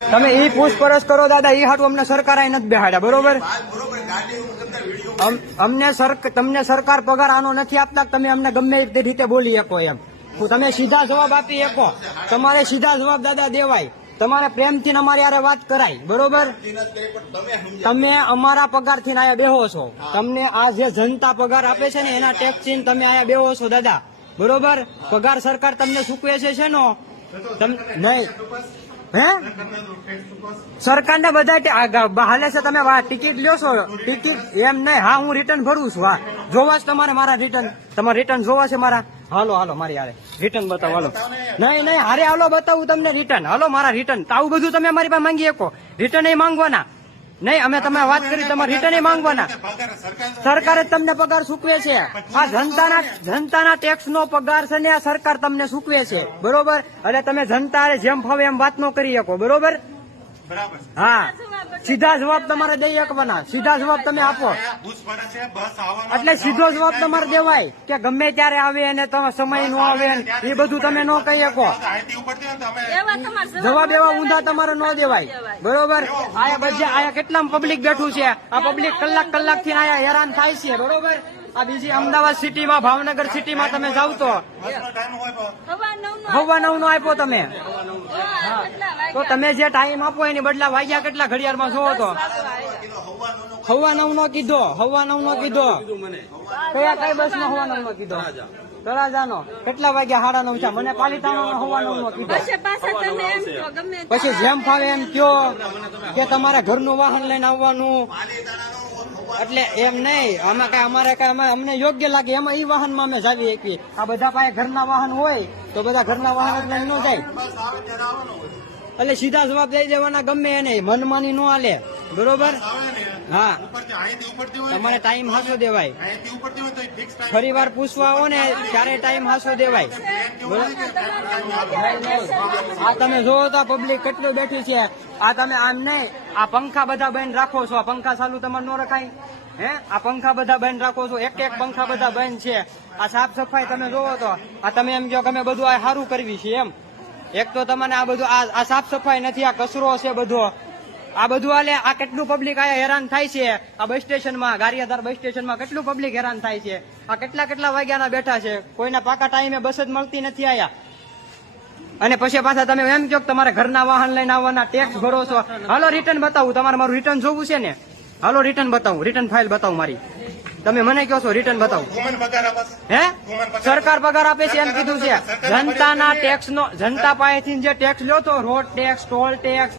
તમે ઈ પૂછપરછ કરો, દાદા, ઈ હાટું અમને સરકાર નથી બેહાડ્યા, બરોબર? અમને તમને સરકાર પગાર આનો નથી આપતા તમે અમને ગમે તે રીતે બોલી શકો એમ. તમે સીધા જવાબ આપી શકો. તમારે સીધા જવાબ દાદા દેવાય. તમારે પ્રેમથી અમારી યારે વાત કરાય, બરોબર? તમે અમારા પગારથી આયા બેહો છો. તમને આ જે જનતા પગાર આપે છે ને, એના ટેક્સથી તમે આયા બેહો છો, દાદા. બરોબર? પગાર સરકાર તમને ચૂકવે છે ને નહીં. હે? સરકારના બધા હાલે છે તમે વા- ટિકિટ લ્યો છો. ટિકિટ એમ નહીં. હા, હું રિટર્ન ભરું છું. હા. જોવા છે તમારે મારા રિટર્ન તમારે રિટર્ન જોવા છે મારા? હાલો હાલો, મારી હારે. રિટર્ન બતાવો, હાલો. નહીં નહીં, હારે હાલો, બતાવું તમને રિટર્ન હાલો, મારા રિટર્ન આવું બધું તમે મારી પાસે માંગી શકો. રિટર્ન એ માંગવાના. નહીં અમે તમે વાત કરી તમારે રિટર્ન એ માંગવાના. સરકારે જ તમને પગાર ચૂકવે છે. આ જનતાના જનતાના ટેક્સ નો પગાર છે ને આ સરકાર તમને ચૂકવે છે. બરોબર? એટલે તમે જનતા હારે જેમ ફાવે એમ વાત નો કરી શકો. બરોબર. હા. સીધા જવાબ તમારે દઈ શકવાના. સીધા જવાબ તમે આપો. એટલે સીધો જવાબ તમારે દેવાય કે ગમે ત્યારે આવે અને તમે સમય નો આવે એ બધું તમે ન કહી શકો. જવાબ એવા ઊંધા તમારે ન દેવાય. બરોબર? આયા બધે આયા કેટલા પબ્લિક બેઠું છે. આ પબ્લિક કલાક કલાકથી આયા હેરાન થાય છે. બરોબર? આ બીજી અમદાવાદ સિટીમાં ભાવનગર સિટીમાં તમે જાવ તો. હવા નવ નો આપ્યો. તમે? તો તમે જે ટાઈમ આપો એની બદલા વાગ્યા કેટલા ઘડિયાળમાં જોવો તો? હવા નવ નો કીધો હવા નવ નો કીધો. કયા કઈ બસ નો હવા નવ નો કીધો? તળાજાનો. કેટલા વાગ્યા સાડા નવ છે મને પાલિતાનો હવા નવ નો કીધો. પછી જેમ ફાવે એમ કયો કે તમારે ઘરનું વાહન લઈને આવવાનું. એટલે એમ નહીં. આમાં કઈ અમારે કઈ અમે અમને યોગ્ય લાગે. એમાં ઈ વાહનમાં અમે જાવી શકીએ આ બધા પાસે ઘરના વાહન હોય, તો બધા ઘરના વાહન લઈને ન જાય. એટલે સીધા જવાબ દઈ દેવાના ગમે એને. મનમાની ન હાલે. બરોબર? હા. તમારે ટાઈમ હાસો દેવાય. ફરી વાર પૂછવા આવો ને ત્યારે ટાઈમ હાસો દેવાય? આ તમે જોવો તો પબ્લિક કેટલું બેઠી છે. આ તમે આમ નહીં, આ પંખા બધા બંધ રાખો છો. આ પંખા ચાલુ તમારે ન રખાય. હે? આ પંખા બધા બંધ રાખો છો. એક એક પંખા બધા બંધ છે. આ સાફ સફાઈ તમે જોવો તો. આ તમે એમ કહો કે અમે બધું આ સારું કરવી છે એમ. એક તો તમને આ બધું આ સાફ સફાઈ નથી, આ કચરો છે બધો. આ બધું આલે આ કેટલું પબ્લિક આયા હેરાન થાય છે? આ બસ સ્ટેશનમાં, ગારિયાધાર બસ સ્ટેશનમાં કેટલું પબ્લિક હેરાન થાય છે? આ કેટલા કેટલા વાગ્યાના બેઠા છે? કોઈના પાકા ટાઈમે બસ જ મળતી નથી આયા. અને પછી પાછા તમે એમ કહો તમારે ઘરના વાહન લઈને આવવાના ટેક્સ ભરો છો. હાલો રિટર્ન બતાવું. તમારે મારું રિટર્ન જોવું છે ને? હાલો રિટર્ન બતાવું. રિટર્ન ફાઇલ બતાવું મારી. તમે મને કહો છો રિટર્ન બતાવો. હે? સરકાર પગાર આપે છે એમ કીધું છે. જનતાના ટેક્સ નો જનતા પાસેથી જે ટેક્સ લ્યો તો રોડ ટેક્સ ટોલ ટેક્સ